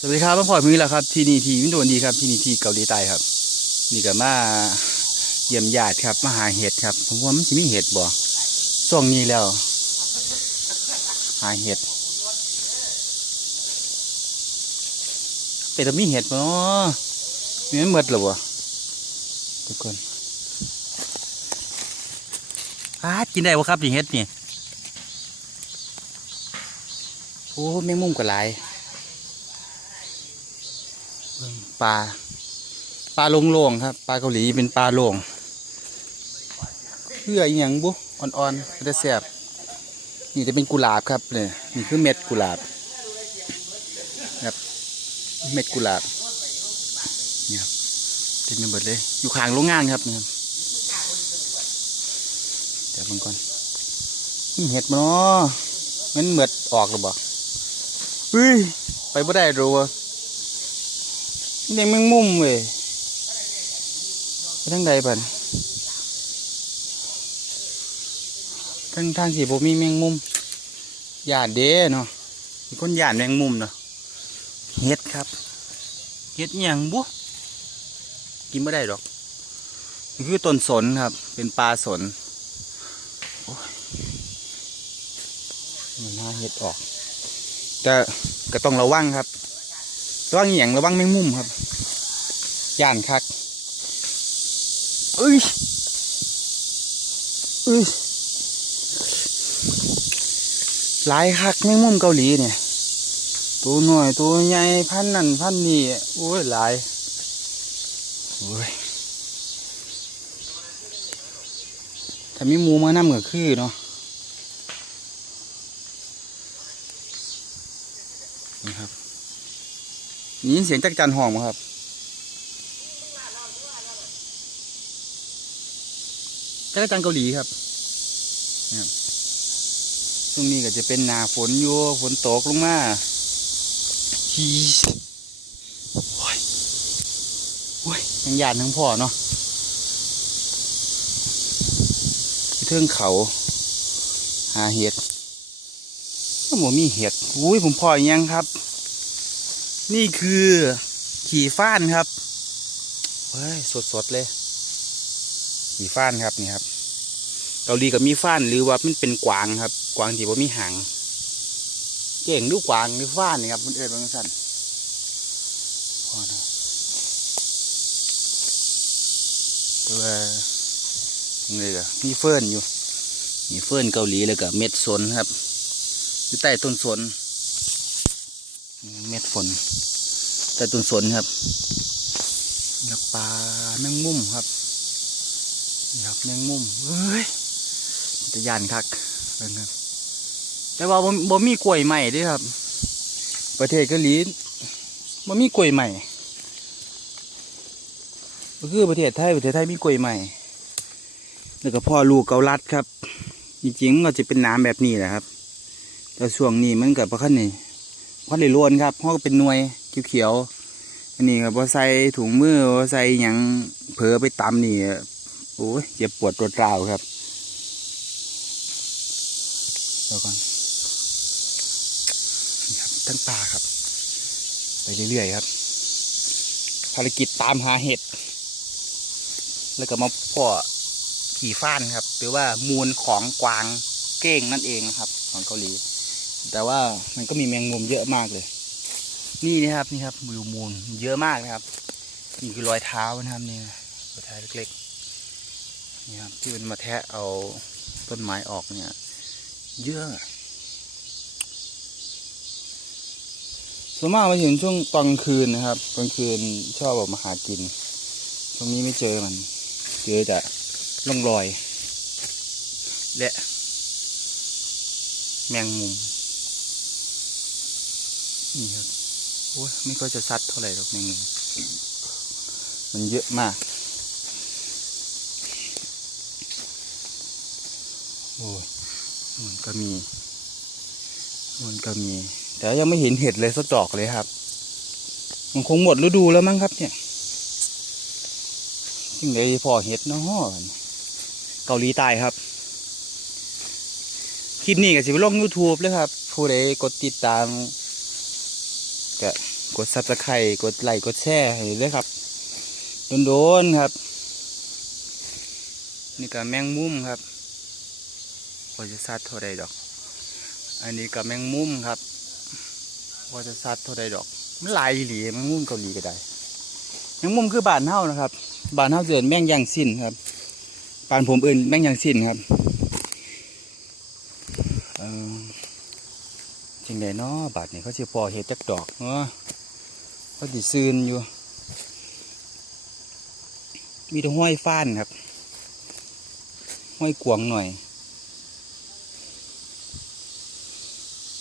สวัสดีครับพ่อพ่อมือแล้วครับ ที่นี่ที่วินโดนดีครับ ที่นี่ที่เกาหลีใต้ครับ นี่ก็มาเยี่ยมญาติครับมาหาเห็ดครับ ผมว่ามันจะมีเห็ดบ่ช่วงนี้แล้ว หาเห็ดเป็นต่มีเห็ดบ่มีมันหมดหรอวะทุกคนอากินได้บ่ครับนี่เห็ดนี่โอ้แมงมุมก็หลาย ปลาปลาโลงๆครับปลาเกาหลีเป็นปลาโลงเพื่ออย่างบุอ่อนๆจะแซ่บนี่จะเป็นกุหลาบครับเนี่ยนี่คือเม็ดกุหลาบครับเม็ดกุหลาบเนี่ยเต็มไปหมดเลย อยู่ข้างโรงงานครับนี่ครับเดี๋ยวเบิ่งก่อนเห็ดมาเนาะมันเหมือดออกหรือเปล่าเฮ้ยไปบ่ได้หรอวะ เด็กแมงมุมเว้ยไปทางใดบันทางทางสีบมีแมงมุมหยาดเด้เนาะมีคนหยาดแมงมุมเนาะเฮ็ดครับเฮ็ดอหย่างบุกินไม่ได้ดอกนี่คือต้นสนครับ เป็นปลาสนมันน่าเฮ็ดออก แต่ก็ต้องระวังครับ ระวังอหย่างระวังแมงมุมครับ ย่านคักเอ้ยเอ้ยหลายคักแมงมุมเกาหลีเนี่ย ตัวหน่อยตัวใหญ่พันนั่นพันนี่โอ้ยหลายโอ้ยถ้ามีมูมาน้ำก็คือเนาะนี่ครับได้ยินเสียงจักจันหองมั้ครับ จักรจันทร์เกาหลีครับเนี่ยครับช่วงนี้ก็จะเป็นหนาฝนอยู่ฝนตกลงมาฮีโอ้ยโอ้ยยังหยาดทั้งพ่อเนาะเทิงเขา หาเห็ดก็หมมีเห็ดอุ้ยผมพ่อยังครับ นี่คือขี่ฟ้านครับเฮ้ยสดๆเลย ขี่ฟ้านครับนี่ครับ เกาหลีกับมีฟ้านหรือว่ามันเป็นกวางครับ กวางที่ว่ามีหางเก่งดูกวางหรือฟ้านนี่ครับมันเอิดบางสั้นพอนะตัวยังไงก็มีเฟิร์นอยู่มีเฟิร์นเกาหลีเลยกับเม็ดสนครับอยู่ใต้ต้นสนเม็ดฝนแต่ต้นสนครับนี่ครับปลาแมงมุมครับนี่ครับแมงมุมเฮ้ย จะยานคักเบิ่งครับ แต่ว่าบ่บ่มีกล้วยใหม่ด้วยครับ ประเทศเกาหลีบ่มีกล้วยใหม่ก็คือประเทศไทยประเทศไทยมีกล้วยใหม่ แล้วก็พ่อลูกเกาลัดครับ จริงๆก็จะเป็นน้ำแบบนี้แหละครับ แต่ช่วงนี้มันกับประคันนี่พันได้ล้วนครับเพราะเป็นหน่วยเขียวๆอันนี้ครับพอใส่ถุงมือพอใส่หยังเผลอไปตำนี่โอ้ยเจ็บปวดตัวร้าวครับ เดี๋ยวก่อนนี่ครับทั้งป่าครับ ไปเรื่อยๆครับ ภารกิจตามหาเห็ด แล้วก็มาพ่อขี่ฟ้านครับ หรือว่ามูลของกวางเก้งนั่นเองนะครับ ของเกาหลี แต่ว่ามันก็มีแมงมุมเยอะมากเลย นี่นะครับนี่ครับมูมูลเยอะมากนะครับนี่คือรอยเท้านะครับนี่รอยเท้าเล็กๆนี่ครับที่มันมาแทะเอาต้นไม้ออกเนี่ย เยอะส่วนมากมาถึงช่วงตอนกลางคืนนะครับกลางคืนชอบออกมาหากินช่วงนี้ไม่เจอมัน เจอแต่ร่องรอย และ แมงมุม นี่ครับโอ้ยไม่ก็จะซัดเท่าไหร่หรอกแมงมุม มันเยอะมาก โอ้ย มันก็มี มันก็มี แต่ยังไม่เห็นเห็ดเลยสักดอกเลยครับ มันคงหมดฤดูแล้วมั้งครับ เนี่ยยังไงพอเห็ดเนาะเกาหลีใต้ครับ คลิปนี้ก็สิไปลง YouTube เลยครับ ผู้ใดกดติดตามก็กดซับสไครต์กดไลค์กดแชร์ให้เลยครับ โดนๆครับ นี่ก็แมงมุมครับ พอจะซัดเท่าใดดอก อันนี้ก็แมงมุมครับพอจะซัดเท่าใดดอกมันลายหลีแมงมุมเกาหลีก็ได้แมงมุมคือบานเฮานะครับ บานเฮาเกิดแมงยางสิ้นครับบ้านผมเอื่นแมงยางสิ้นครับจริงไดเนาะบาดนี้เขาสิพอเห็ดจักดอกเนาะเขาสิซืนอยู่ มีแต่ห้อยฟ้านครับห้อยกวางหน่อย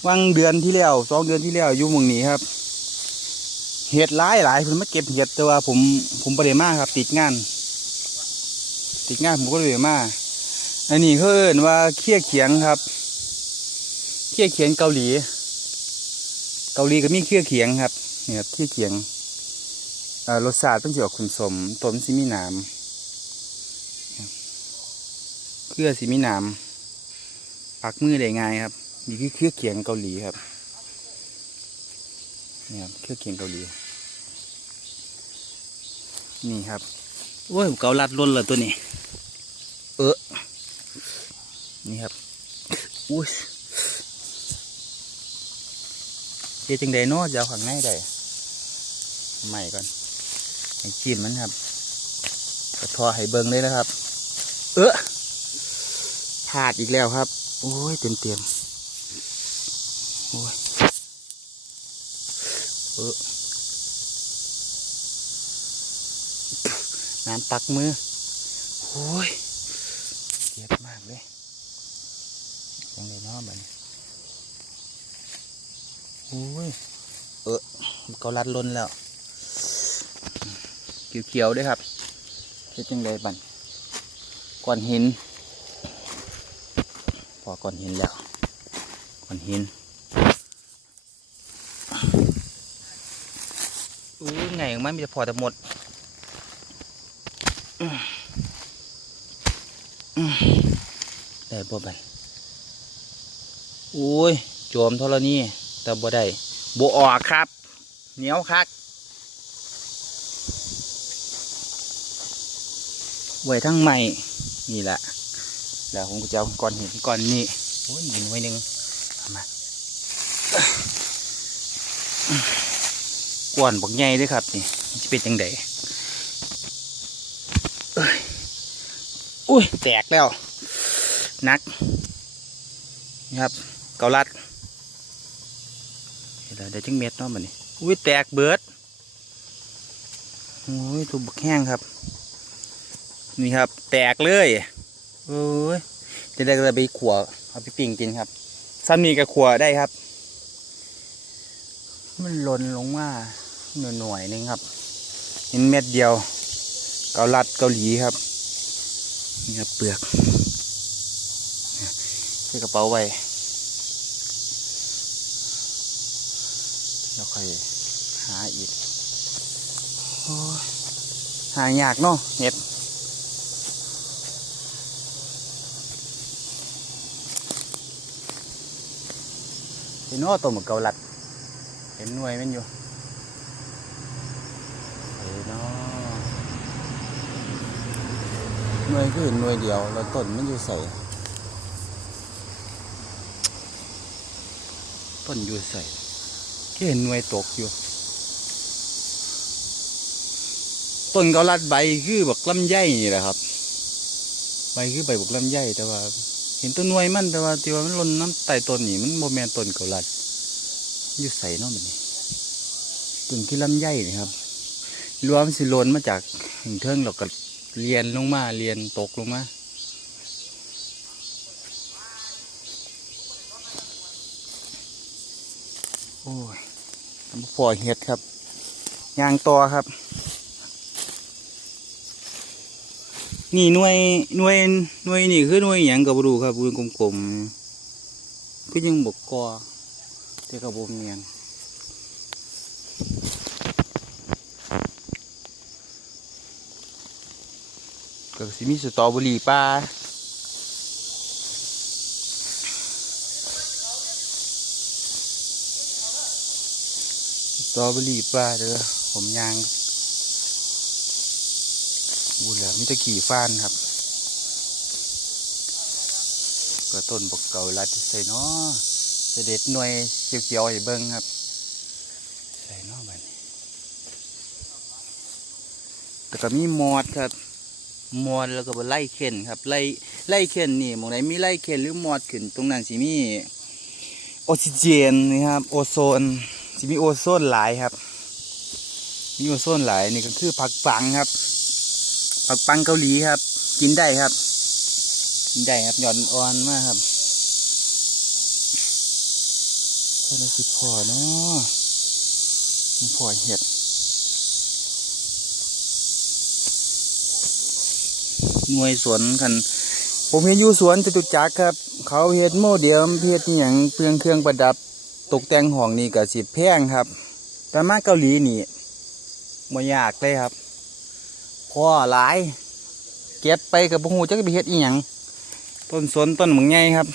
วังเดือนที่แล้วสองเดือนที่แล้วอยู่หมึงนี้ครับ เห็ดหลายหลายผมมาเก็บเห็ดแต่ว่าผมผมประเดี๋ยวมาครับ ติดงาน ติดงานผมก็เลยมาอันนี้เขาเอิ้นว่าเคี้ยเขียงครับ เคี้ยเขียงเกาหลี เกาหลีก็มีเคี้ยเขียงครับเนี่ยครับเคี้ยเขียงอ่อรสชาติเป็นสีออกขุ่นสมต้นสิมีหนามเครือสิมีหนามปักมือได้ง่ายครับ นี่คือเครือเขียงเกาหลีครับนี่ครับเครือเขียงเกาหลี นี่ครับโอ้ยเกาลัดล้นเลยตัวนี้ เออนี่ครับอุ้ยเฮ็ดจังใดเนาะจะเอาข้างในได้ใหม่ก่อนให้จิ้มมันครับกระทอให้เบิ่งเลยนะครับ เออพลาดอีกแล้วครับ โอ้ยเต็มเต็มๆ โอ้ยเออน้ำปักมือโอ้ยเจ็บมากเลยยังไงเนาะบัดนี้โอ้ยเออเขารัดล้นแล้วเขียวๆด้วยครับเป็นจังไดบันก้อนหิน พอก้อนหินแล้วก้อนหิน อู้ไงของมันมีแต่พอแต่หมดได้บ่บันอุ้ยโจมเท่านี้แต่บ่ได้บ่ออกครับ เหนียวคักไว้ทั้งใหม่นี่แหละแล้วผมก็จะเอาก้อนหินก้อนนี้โอ้ยหินไว้หนึ่งมา ก้อนบักใหญ่ด้วยครับนี่จะเป็นยังไงอุ้ยแตกแล้ว นักนี่ครับ เกาลัดเดี๋ยวได้จังเม็ดเนาะมันนี่อุ้ยแตกเบิดโอ้ยตัวบักแห้งครับ นี่ครับ แตกเลยโอ้ยจะได้ก็ไปขวเอาไปปิ้งกินครับซ้ำนี้กับขวได้ครับ มันหล่นลงมา หน่วยหน่วยๆนึงครับเห็นเม็ดเดียว เกาลัดเกาหลีครับนี่ครับเปลือกใส่กระเป๋าไว้แล้วค่อยหาอีกอหายากเนาะเห็ดเห็นว่าตัวหมึกเกาลัด เห็นหน่วยมันอยู่เห็นเนาะ หน่วยก็เห็นหน่วยเดียวแล้วต้นมันอยู่ใส่ต้นอยู่ใส่ก็เห็นหน่วยตกอยู่ ต้นเกาลัดใบคือบักลำไยนี่แหละครับ ใบคือใบบักลำไยแต่ว่า เห็นต้นหน่วยมันแต่ว่าที่ว่ามันล่นน้ำใต้ต้นนี่มันโมแมนต้นเกาลัดอยู่ใส่เนาะมันนี่ต้นที่ลำไยนี่ครับรวมสิลนมาจากหิงเทิงเราก็ เรียนลงมาเรียนตกลงมาโอ้ยทำพอเห็ดครับยางต่อครับ นี่หน่วยหน่วยหน่วยนี่คือหน่วยหยังกับบรูครับบูกลมๆคือยังบกกอแต่กับบเมียน สิมีสตรอเบอรี่ป่าสตรอเบอรี่ปลาเด้อผมยางอู้เหลือมิตะขี่ฟ้านครับก็ต้นบกเก่าลัดใส่เนาะเสด็จหน่วยเขียวๆให้เบิ่งครับ ใส่เนาะบัดนี้แต่ก็มีมอดครับ มอดแล้วก็บ่ไล่เข็นครับไล่ไล่เข็นนี่หมองไหนมีไล่เข็นหรือมอดขึ้นตรงนั้นสิมีออกซิเจนนะครับโอโซนสิมีโอโซนหลายครับ มีโอโซนหลายนี่ก็คือผักปังครับ ผักปังเกาหลีครับ กินได้ครับ กินได้ครับหย่อนอ่อนมากครับเท่าไรสิพอเนาะมันพอเห็ด หน่วยสวนกันผมเห็นอยู่สวนจตุจักรครับ เขาเฮ็ดโมเดลเฮ็ดอหย่างเปลืองเครื่องประดับตกแต่งห้องนี่ก็สิแพงครับ แต่มาเกาหลีนี่บ่ยากเลยครับพอหลาย เก็บไปกับบ่ฮู้จักไปเฮ็ดอีหยังต้นสนต้นหมึงใหญ่ครับ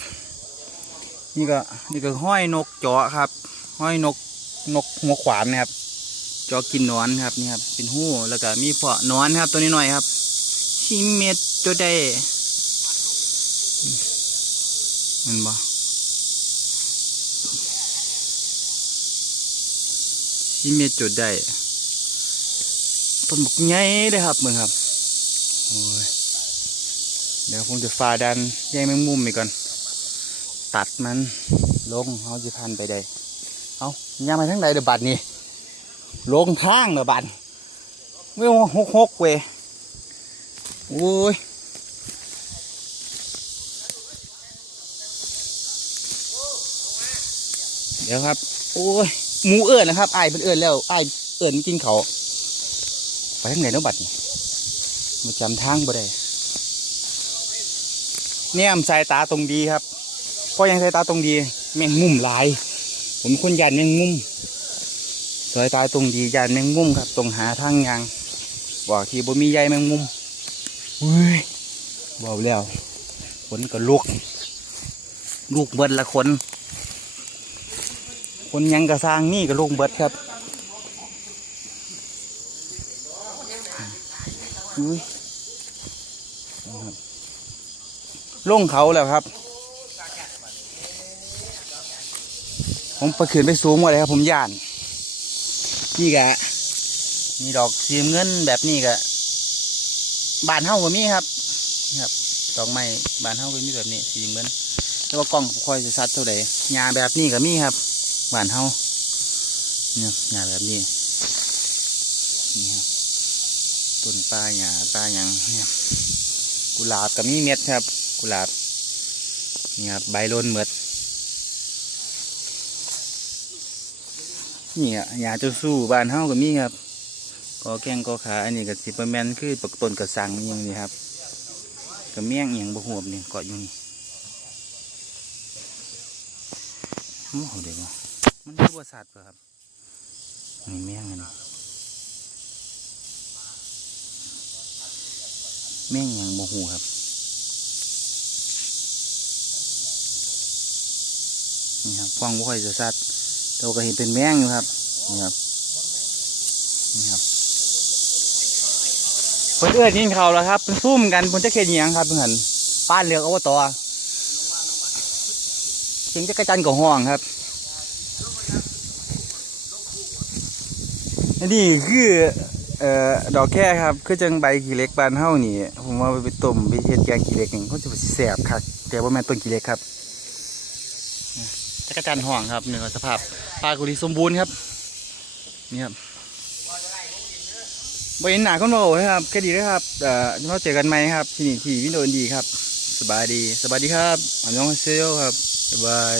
นี่ก็นี่ก็ห้อยนกเจาะครับ ห้อยนกนกหัวขวานนะครับ เจาะกินนอนครับนี่ครับเป็นหู้แล้วก็มีเพาะนอนครับตัวนี้หน่อยครับ ชิเมตโจไดมันบ่ชิเมตโจไดต้นบกใหญ่เลยครับมึงครับโอ้ยเดี๋ยวผมจะฝ่าดันแย่งแมงมุมไปก่อน ตัดมันลงเขาจะพันไปได้เอาย่างไปทั้งใดเดือบัดนี่ลงทางเดือบัดไม่หกหกเว้ย โอ้ยเดี๋ยวครับ โอ้ยหมูเอิญนะครับไอ้ายเป็นเอิญแล้วไอ้ายเอิญกินเขาไปทางไหนเนาะบัดนี่มาจำทางบ่ได้เนี่ยมสายตาตรงดีครับเพราะยังสายตาตรงดี แมงมุมหลาย ผมคนยันแมงมุมสายตาตรงดียันแมงมุมครับ ตรงหาทางยางบอกทีบ่มีใยแมงมุม เฮ้ยบอกแล้วขนก็ลูกลูกเบิดละคนคนยังกระสร้างนี่ก็ลูกเบิดครับอุ้ยนะครับลงเขาแล้วครับ ผมไปขึ้นไปสูงหมดเลยครับ ผมย่าน นี่กะมีดอกสีเงินแบบนี้กะ บานเฮาก็มีครับนี่ครับดอกไม้บานเฮาก็มีแบบนี้สีเหมือนแต่ว่ากล้องคอยจะชัดเท่าไหร่หญ้าแบบนี้ก็มีครับบานเฮาเนี่ยหญ้าแบบนี้นี่ครับต้นปลาหญ้าปลาหยังเนี่ยกุหลาบก็มีเม็ดครับ กุหลาบนี่ครับใบโลนเหมือดนี่อะหญ้าเจ้าสู้บานเฮาก็มีครับ กอแข้งกอขาอันนี้ก็สิบแมนคือปกต้นกระสังอหย่างนี้ครับกระเมี่ยงอหย่างบะหวบเนี่ยเกาะอยู่นี่โอ้โหเดี๋ยวมันคือว่าสัตว์เปล่ะครับนี่เมี่ยงอันนี้เมี่ยงอย่างบะหูครับนี่ครับฟังบ่ค่อยจะสัตว์แต่ว่าก็เห็นเป็นแมงอยู่ครับนี่ครับนี่ครับ พิ่นเอื้อนยินเขาแล้วครับเพิ่นซุ่มกันเพิ่นจะเขียนยังครับเพิ่นหันป้านเรือกอบตเสียงจักระจันทร์กับห้องครับนนี้คือเอ่อดอกแค่ครับคือจังใบขี้เล็กบานเฮานี่ผมว่าไปต้มไปเฮ็ดแกงขี้เล็กนี่เขาจะสิแซ่บคักแต่ว่าแม่นต้นขี้เล็กครับจักรจันทร์ห้องครับเหนือสภาพปลากุลีสมบูรณ์ครับนี่ครับ บริเห็นหนาคนโบนะครับแค่ดีนะครับเอ่อเราเจอกันไหมครับ ที่นี่ที่วินโดนดีครับ สบายดี สบายดีครับอันยองเซโยครับบายบาย